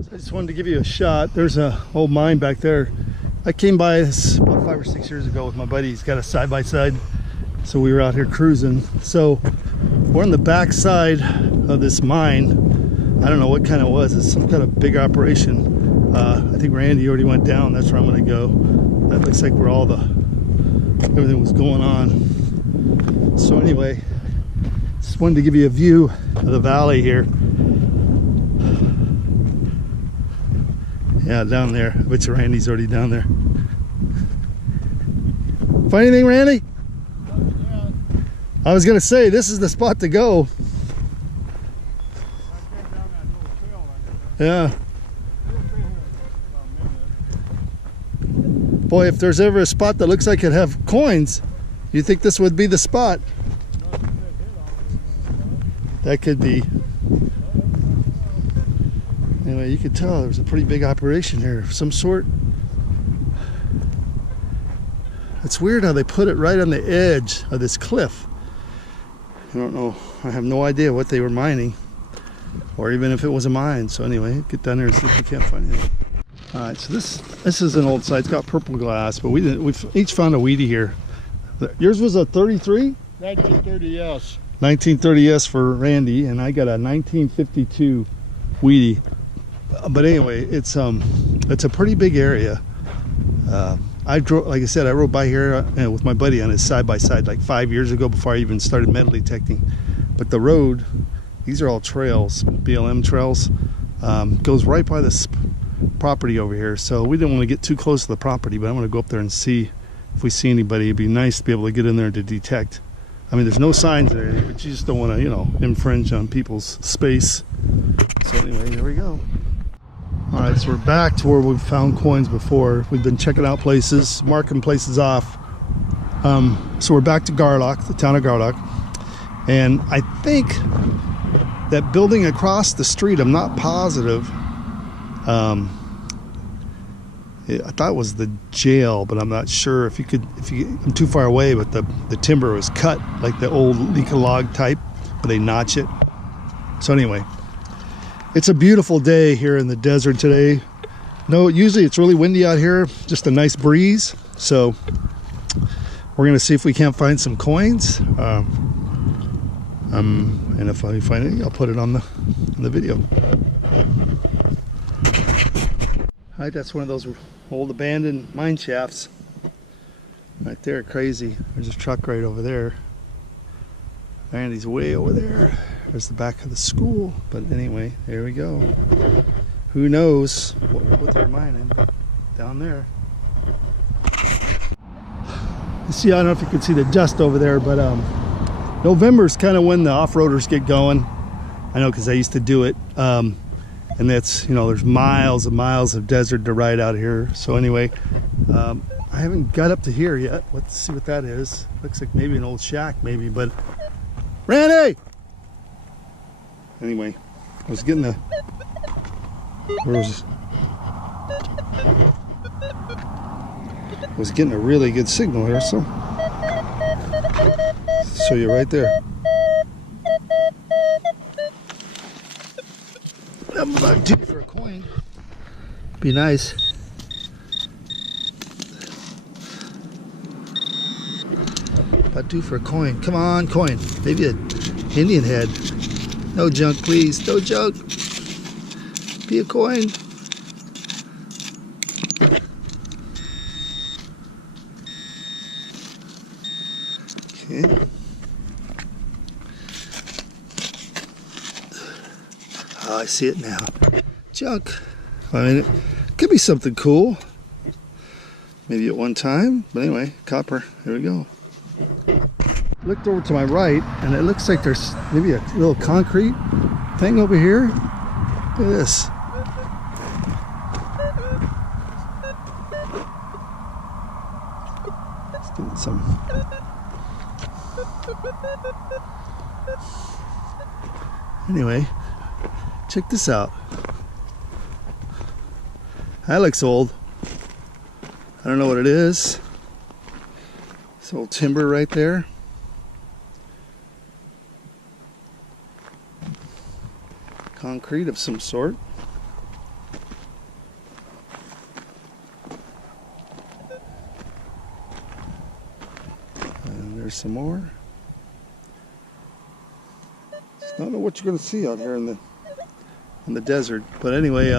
So I just wanted to give you a shot. There's a old mine back there. I came by this about 5 or 6 years ago with my buddy. He's got a side-by-side. So we were out here cruising. So we're on the back side of this mine. I don't know what kind it was. It's some kind of big operation. I think Randy already went down. That's where I'm gonna go. That looks like where everything was going on. So anyway, just wanted to give you a view of the valley here. Yeah, down there. I bet you Randy's already down there. Find anything, Randy? Yeah. I was gonna say, this is the spot to go. Yeah. Boy, if there's ever a spot that looks like it'd have coins, you think this would be the spot? That could be. Anyway, you could tell there's a pretty big operation here of some sort. It's weird how they put it right on the edge of this cliff. I don't know. I have no idea what they were mining, or even if it was a mine. So anyway, get down there and see if we can't find anything. All right, so this is an old site. It's got purple glass, but we've each found a weedy here. Yours was a 33? 1930S. 1930S for Randy, and I got a 1952 weedy. But anyway, it's a pretty big area. I drove, like I said, I rode by here with my buddy on his side-by-side like 5 years ago before I even started metal detecting. But the road, these are all trails, BLM trails, goes right by this property over here. So we didn't want to get too close to the property, but I'm going to go up there and see if we see anybody. It'd be nice to be able to get in there to detect. I mean, there's no signs there, but you just don't want to, you know, infringe on people's space. So anyway, here we go. All right, so we're back to where we've found coins before. We've been checking out places, marking places off. So we're back to Garlock, the town of Garlock. And I think that building across the street, I'm not positive. I thought it was the jail, but I'm not sure. I'm too far away, but the timber was cut like the old Leica log type, where they notch it. So anyway, it's a beautiful day here in the desert today. No, usually it's really windy out here, just a nice breeze. So we're gonna see if we can't find some coins. And if I find it, I'll put it on the video. All right, that's one of those old abandoned mine shafts right there. Crazy. There's a truck right over there. Randy's way over there. There's the back of the school. But anyway, there we go. Who knows what they're mining down there. You see, I don't know if you can see the dust over there, but November's kind of when the off-roaders get going. I know because I used to do it. And that's, you know, there's miles and miles of desert to ride out here. So anyway, I haven't got up to here yet. Let's see what that is. Looks like maybe an old shack, maybe, but Randy! Anyway, I was getting a, getting a really good signal here, so show you right there. I'm about due for a coin. Be nice. About due for a coin. Come on, coin. Maybe an Indian head. No junk, please. No junk. Be a coin. Okay. Oh, I see it now. Junk. I mean, it could be something cool. Maybe at one time. But anyway, copper. Here we go. Looked over to my right, and it looks like there's maybe a little concrete thing over here. Look at this. Let's get some. Anyway, check this out. That looks old. I don't know what it is. This old timber right there. Concrete of some sort. there's some more. Just don't know what you're going to see out here in the desert. But anyway,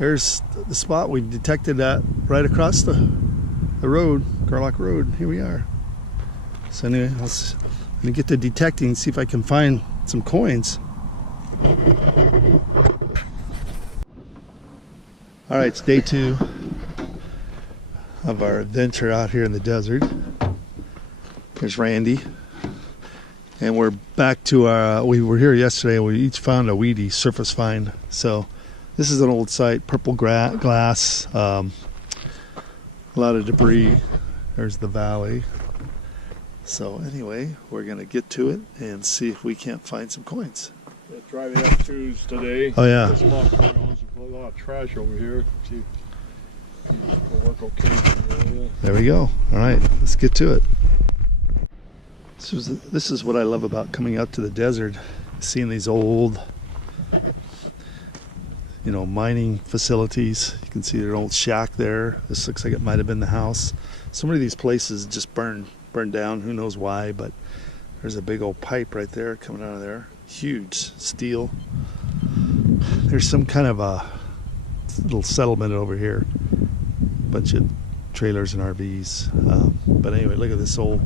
there's the spot we detected that right across the road, Garlock Road. Here we are. So anyway, I'm gonna get to detecting and see if I can find some coins. All right, it's day 2 of our adventure out here in the desert. There's Randy. And we're back to our, we were here yesterday, we each found a Wheatie surface find. So this is an old site, purple glass, a lot of debris. There's the valley. So anyway, we're gonna get to it and see if we can't find some coins. Yeah, try the F2s today. Oh yeah. There's a lot of trash over here. See if it'll work okay for the area. There we go. All right, let's get to it. This is what I love about coming out to the desert, seeing these old, mining facilities. You can see their old shack there. This looks like it might have been the house. So many of these places just burned down. Who knows why? But there's a big old pipe right there coming out of there. Huge steel. There's some kind of a little settlement over here. Bunch of trailers and RVs. But anyway, look at this old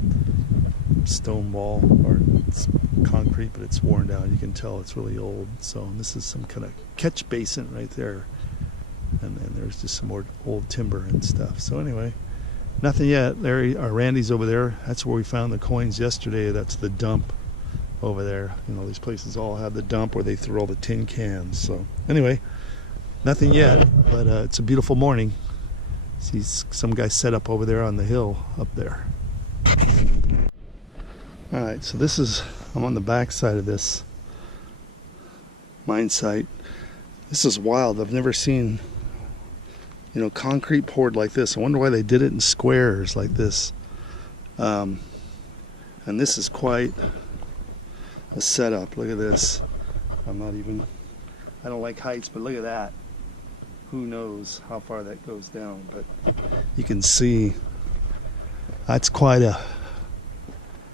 stone wall, or it's concrete, but it's worn down. You can tell it's really old. So this is some kind of catch basin right there, and then there's just some more old timber and stuff. So anyway, nothing yet. There, Randy's over there. That's where we found the coins yesterday. That's the dump over there. These places all have the dump where they throw all the tin cans. So anyway, nothing yet, but it's a beautiful morning. See some guy set up over there on the hill up there. All right, so I'm on the back side of this mine site. This is wild. I've never seen, concrete poured like this. I wonder why they did it in squares like this. And this is quite a setup. Look at this. I don't like heights, but look at that. Who knows how far that goes down, but you can see that's quite a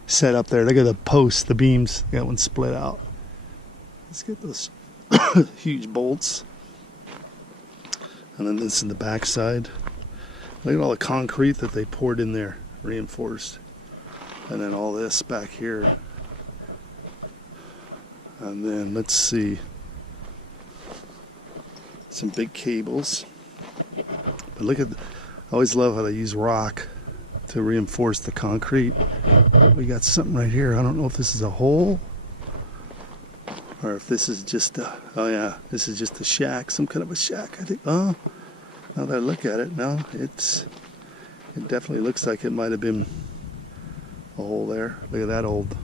set up there. Look at the posts, the beams. That one split out. Let's get those huge bolts. And then this is the back side. Look at all the concrete that they poured in there, reinforced. And then all this back here. And then let's see. Some big cables. But look at, I always love how they use rock to reinforce the concrete. We got something right here. I don't know if this is a hole or if this is just a, oh yeah, this is just a shack, some kind of a shack, I think. Oh, now that I look at it, no, it definitely looks like it might have been a hole there. Look at that old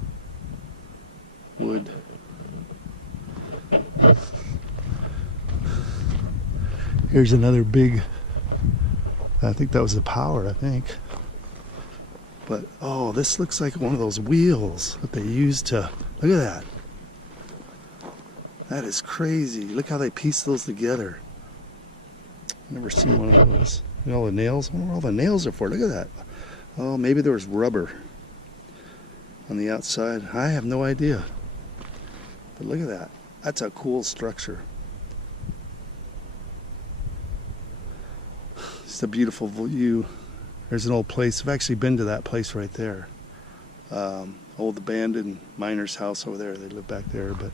wood. Here's another big, I think that was the power, I think. But, oh, this looks like one of those wheels that they used to, look at that. That is crazy. Look how they piece those together. I've never seen one of those. Look at all the nails. I wonder what all the nails are for. Look at that. Oh, maybe there was rubber on the outside. I have no idea. But look at that. That's a cool structure. It's a beautiful view. There's an old place. I've actually been to that place right there. Old abandoned miner's house over there. They live back there. But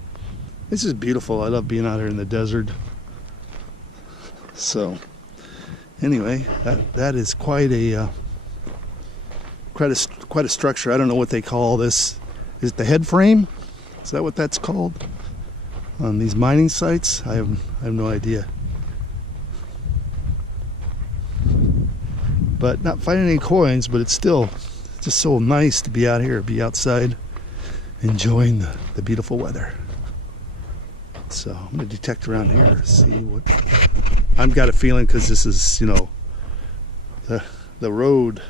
this is beautiful. I love being out here in the desert. So anyway, that is quite a structure. I don't know what they call this. Is it the head frame? Is that what that's called on these mining sites? I have no idea. But not finding any coins, but it's still just so nice to be out here, be outside, enjoying the beautiful weather. So I'm going to detect around here, see what... I've got a feeling, because this is, the road,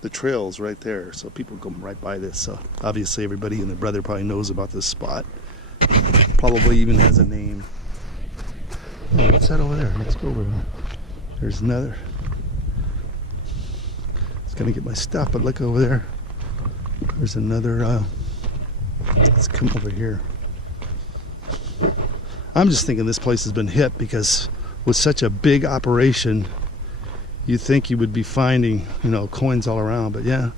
the trail's right there, so people go right by this. So obviously everybody and their brother probably knows about this spot. Probably even has a name. Oh, what's that over there? Let's go over there. There's another. It's gonna get my stuff, but look over there. There's another, let's come over here. I'm just thinking this place has been hit because with such a big operation, you think you would be finding, you know, coins all around, but yeah.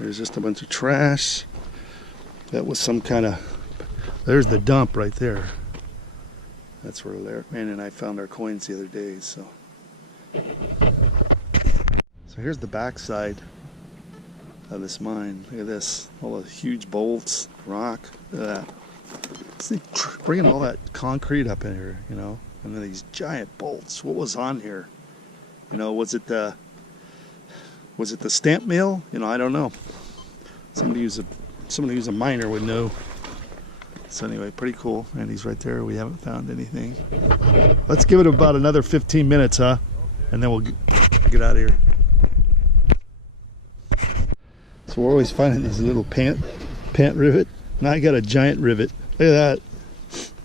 There's just a bunch of trash. That was some kind of, there's the dump right there. That's where Larry and I found our coins the other day, so. So here's the backside of this mine. Look at this, all the huge bolts, rock, look at that. See, bringing all that concrete up in here, you know, and then these giant bolts. What was on here? You know, was it the stamp mill? You know, I don't know. Somebody who's a miner would know. So anyway, pretty cool. Randy's right there. We haven't found anything. Let's give it about another 15 minutes, huh? And then we'll get out of here. So we're always finding these little pant rivet. Now I got a giant rivet. Look at that.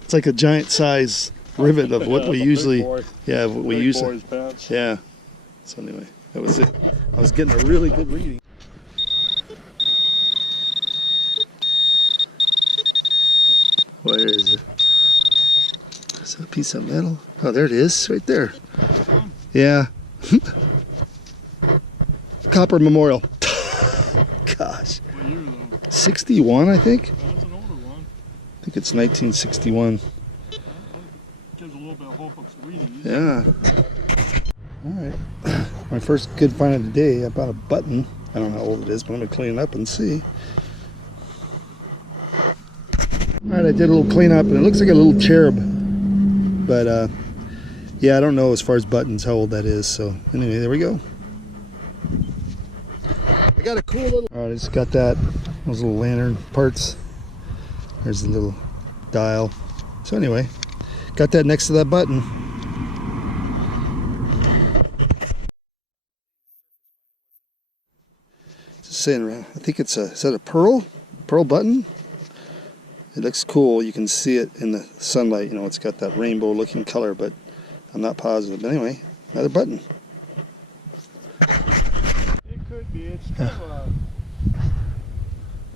It's like a giant size rivet of what we usually, yeah, what we usually, yeah. So anyway, that was it. I was getting a really good reading. Where is it? Is that a piece of metal? Oh, there it is, right there. Yeah. Copper Memorial. Gosh. 61, I think. That's an older one. I think it's 1961. Gives a little bit of hope of reading. Yeah. All right. My first good find of the day. I bought a button. I don't know how old it is, but I'm gonna clean it up and see. All right, I did a little cleanup, and it looks like a little cherub. But yeah, I don't know as far as buttons how old that is. So anyway, there we go. I got a cool little. All right, I just got that. Those little lantern parts. There's the little dial. So anyway, got that next to that button. Just saying, I think it's a, is that a pearl button? It looks cool. You can see it in the sunlight. You know, it's got that rainbow looking color, but I'm not positive. But anyway, another button. It could be. It's kind of a, I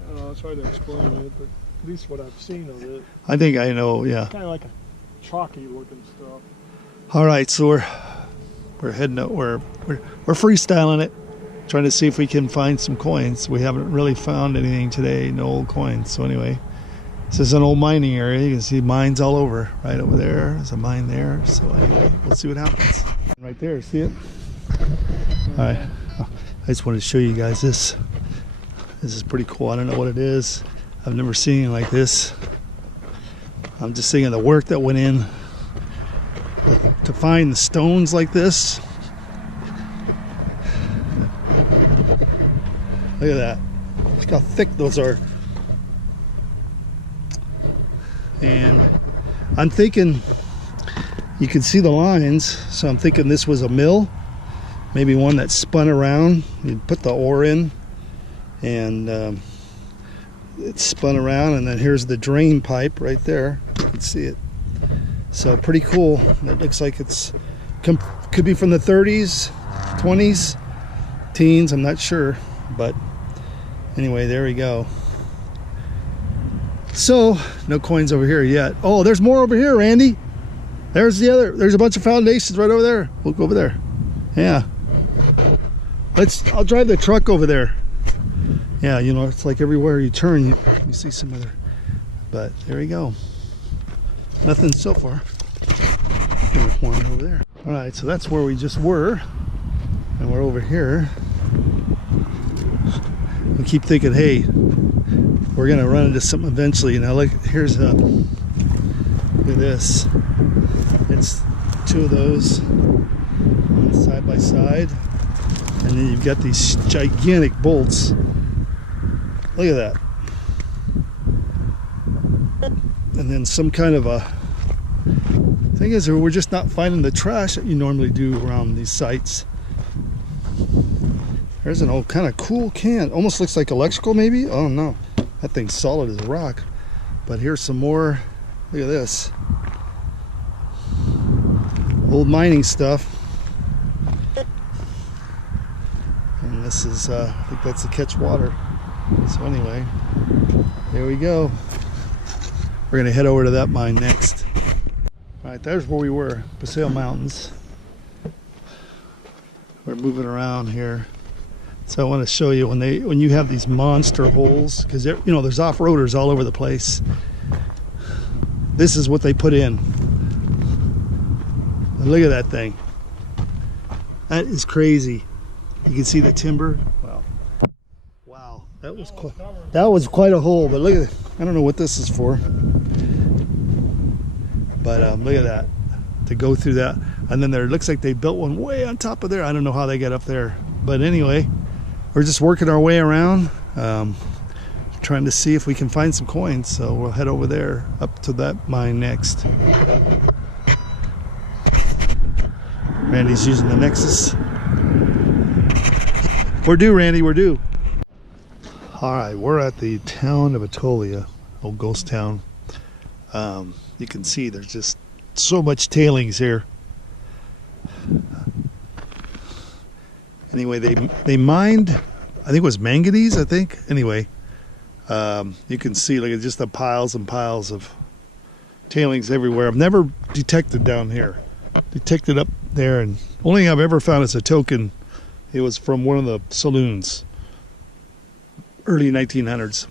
don't know, it's hard to explain it, but at least what I've seen of it. I think I know, yeah. Kind of like a chalky looking stuff. All right, so we're heading out. We're freestyling it, trying to see if we can find some coins. We haven't really found anything today, no old coins. So anyway, this is an old mining area. You can see mines all over. Right over there, there's a mine there. So anyway, we'll see what happens. Right there, see it? All right, I just wanted to show you guys this. This is pretty cool. I don't know what it is. I've never seen anything like this. I'm just thinking the work that went in to find the stones like this. Look at that. Look how thick those are. And I'm thinking you can see the lines, so I'm thinking this was a mill, maybe one that spun around. You'd put the ore in and it spun around, and then here's the drain pipe right there. You can see it. So pretty cool. It looks like it's could be from the 30s, 20s, teens, I'm not sure, but anyway, there we go. So no coins over here yet. Oh, there's more over here, Randy. There's a bunch of foundations right over there. We'll go over there. Yeah, I'll drive the truck over there. Yeah, you know, it's like everywhere you turn you see some other, but there we go. Nothing so far. There's one over there. All right, so that's where we just were, and we're over here. We keep thinking, hey, we're gonna run into something eventually. You know, like here's look at this. It's two of those side by side, and then you've got these gigantic bolts. Look at that. And then some kind of a thing is, we're just not finding the trash that you normally do around these sites. There's an old kind of cool can. Almost looks like electrical maybe. Oh no, that thing's solid as a rock. But here's some more. Look at this. Old mining stuff. And this is, I think that's to catch water. So anyway, there we go. We're gonna head over to that mine next. All right, there's where we were, Paseo Mountains. We're moving around here. So I want to show you when you have these monster holes, because you know there's off-roaders all over the place. This is what they put in. And look at that thing. That is crazy. You can see the timber. Wow, that was quite a hole. But look at it. I don't know what this is for. But look at that. To go through that, and then there looks like they built one way on top of there. I don't know how they got up there. But anyway, we're just working our way around, trying to see if we can find some coins. So we'll head over there, up to that mine next. Randy's using the Nexus. We're due, Randy, we're due. All right, we're at the town of Atolia, old ghost town. You can see there's just so much tailings here. Anyway, they mined, I think it was manganese, I think. Anyway, you can see like just the piles and piles of tailings everywhere. I've never detected down here. Detected up there, and only thing I've ever found is a token. It was from one of the saloons, early 1900s.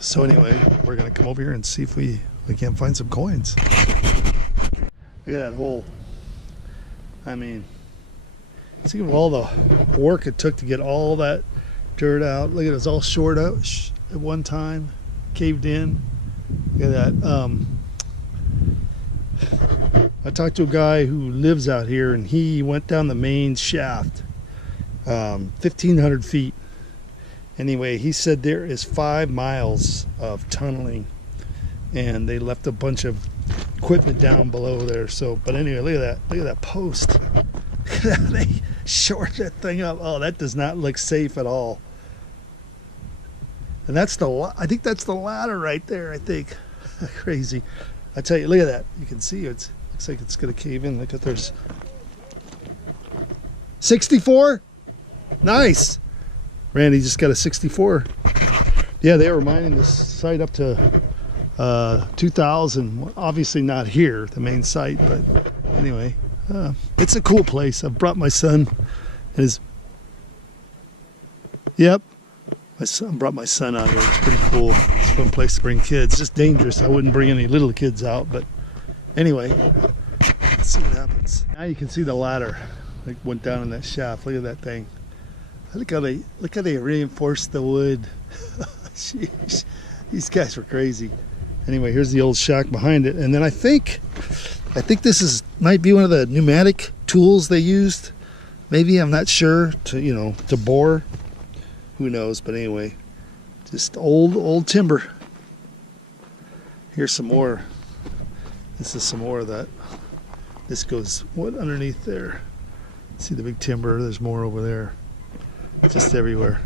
So anyway, we're gonna come over here and see if we can't find some coins. Look at that hole. I mean, think of all the work it took to get all that dirt out. Look at it, it's all shored out at one time, caved in. Look at that. I talked to a guy who lives out here, and he went down the main shaft, 1,500 feet. Anyway, he said there is 5 miles of tunneling, and they left a bunch of equipment down below there. So, but anyway, look at that. Look at that post. They shored that thing up. Oh, that does not look safe at all. And that's I think that's the ladder right there, I think. Crazy. I tell you, look at that. You can see it looks like it's going to cave in. Look at there's 64. Nice. Randy just got a 64. Yeah, they were mining this site up to 2000. Obviously not here, the main site, but anyway, it's a cool place. I've brought my son and his. Yep, my son brought my son out here. It's pretty cool. It's a fun place to bring kids. Just dangerous. I wouldn't bring any little kids out, but anyway, let's see what happens. Now you can see the ladder. Like went down in that shaft. Look at that thing. Look how they reinforced the wood. Jeez, these guys were crazy. Anyway, here's the old shack behind it, and then I think this might be one of the pneumatic tools they used. Maybe, I'm not sure, to bore. Who knows? But anyway, just old timber. Here's some more. This is some more of that. This goes underneath there. See the big timber? There's more over there. Just everywhere.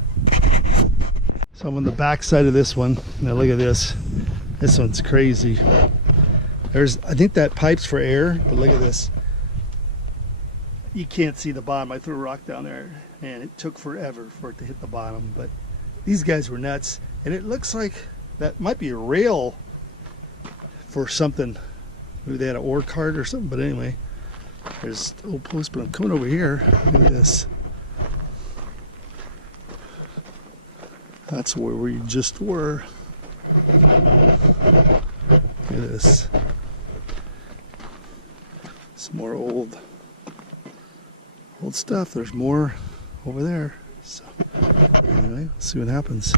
So I'm on the back side of this one. Now look at this. This one's crazy. I think that pipe's for air, but look at this. You can't see the bottom. I threw a rock down there, and it took forever for it to hit the bottom. But these guys were nuts, and it looks like that might be a rail for something. Maybe they had an ore cart or something. But anyway, there's the old post. But I'm coming over here. Look at this. That's where we just were. Look at this. Some more old stuff. There's more over there. So anyway, let's see what happens.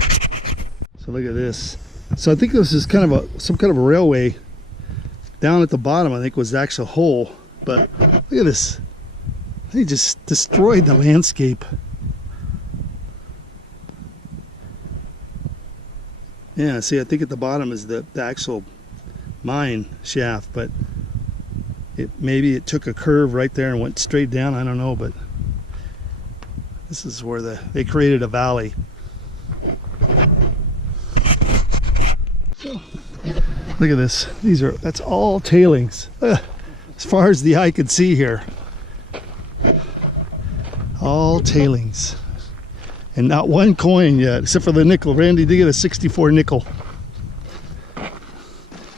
So look at this. So I think this is kind of some kind of a railway. Down at the bottom, I think, was the actual hole. But look at this. They just destroyed the landscape. Yeah, see, I think at the bottom is the actual mine shaft, but maybe it took a curve right there and went straight down. I don't know, but this is where they created a valley. So, look at this. That's all tailings, as far as the eye could see here. All tailings. And not one coin yet, except for the nickel. Randy did get a 64 nickel.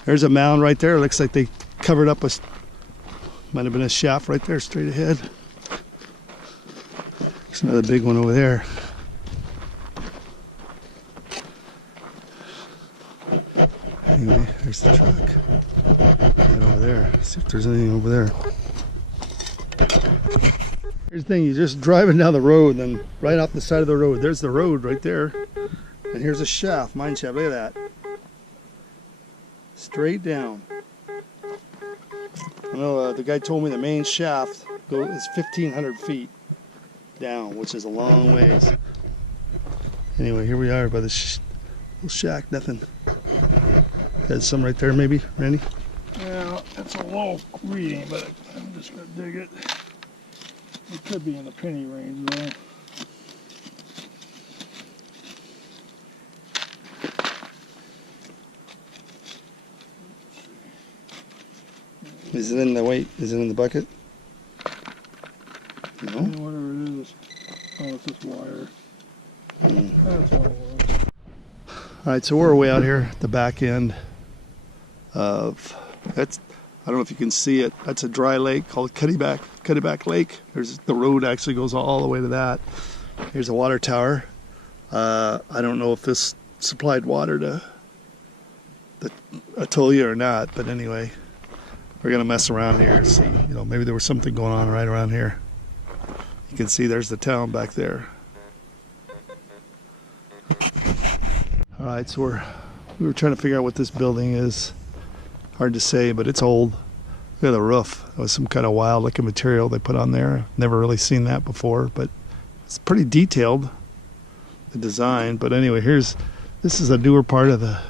There's a mound right there. Looks like they covered up a, might have been a shaft right there straight ahead. There's another big one over there. Anyway, there's the truck. Right over there. See if there's anything over there. Here's the thing, you're just driving down the road, and then right off the side of the road, there's the road right there. And here's a shaft, mine shaft, look at that. Straight down. I know the guy told me the main shaft is 1,500 feet down, which is a long ways. Anyway, here we are by the little shack, nothing. There's some right there maybe, Randy? Yeah, it's a low reading, but I'm just going to dig it. It could be in the penny range though. Is it in the weight? Is it in the bucket? No? Whatever it is. Oh, it's this wire. That's all it was. Alright, so we're way out here at the back end of, that's, I don't know if you can see it, that's a dry lake called Cuddyback Lake. There's, the road actually goes all the way to that. Here's a water tower. I don't know if this supplied water to the Atolia or not, but anyway, we're gonna mess around here and see, you know, maybe there was something going on right around here. You can see there's the town back there. All right, so we were trying to figure out what this building is. Hard to say, but it's old. Look at the roof. It was some kind of wild looking material they put on there. Never really seen that before, but it's pretty detailed, the design. But anyway, this is a newer part of the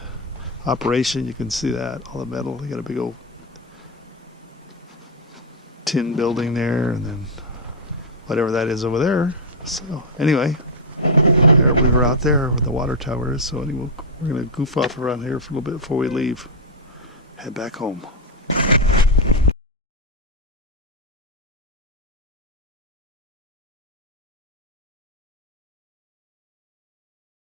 operation. You can see that, all the metal. They got a big old tin building there, and then whatever that is over there. So anyway, there we were out there where the water tower is. So anyway, we're gonna goof off around here for a little bit before we leave. Head back home.